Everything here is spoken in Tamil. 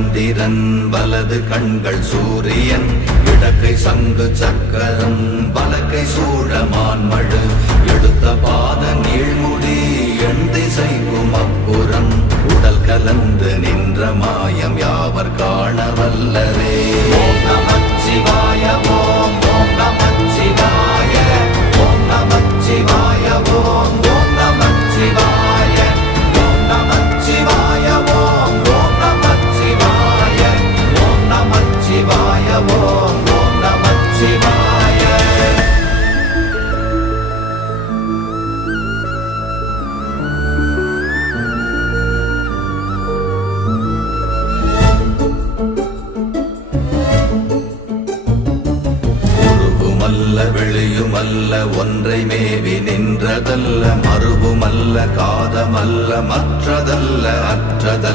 சந்திரன் வலது கண்கள் சூரியன் இடக்கை சங்கு சக்கரம் வலக்கை சூழமான்மழு எடுத்த பாத நீழ்முடி எண் திசைக்கும் அப்புறம் உடல் கலந்து நின்ற மாயம் யாவர் காண வல்லரே. ஓம் நமச்சிவாய ஓம் ஓம் நமச்சிவாய ஓம் நமச்சிவாய ஓம் ஓம் நமச்சிவாய ஓம் நமச்சிவாய ஓம் ஓம் நமச்சிவாய ஓம் நமச்சிவாய ஓம் ஓம் நமச்சிவாய. வெளியுமல்ல ஒன்றை மேவி நின்றதல்ல மறுவுமல்ல காதமல்ல மற்றதல்ல அற்றதல்ல